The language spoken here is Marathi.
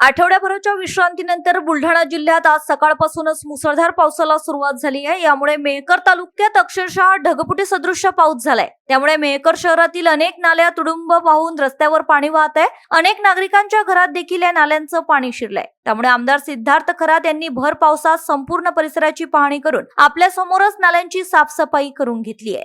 आठवड्याभराच्या विश्रांतीनंतर बुलढाणा जिल्ह्यात आज सकाळपासूनच मुसळधार पावसाला सुरुवात झाली आहे. यामुळे मेहकर तालुक्यात अक्षरशः ढगपुटी सदृश पाऊस झालाय. त्यामुळे मेहकर शहरातील अनेक नाल्या तुडुंब वाहून रस्त्यावर पाणी वाहत आहे. अनेक नागरिकांच्या घरात देखील या नाल्यांचं पाणी शिरलंय. त्यामुळे आमदार सिद्धार्थ खरात यांनी भर पावसात संपूर्ण परिसराची पाहणी करून आपल्या समोरच नाल्यांची साफसफाई करून घेतली आहे.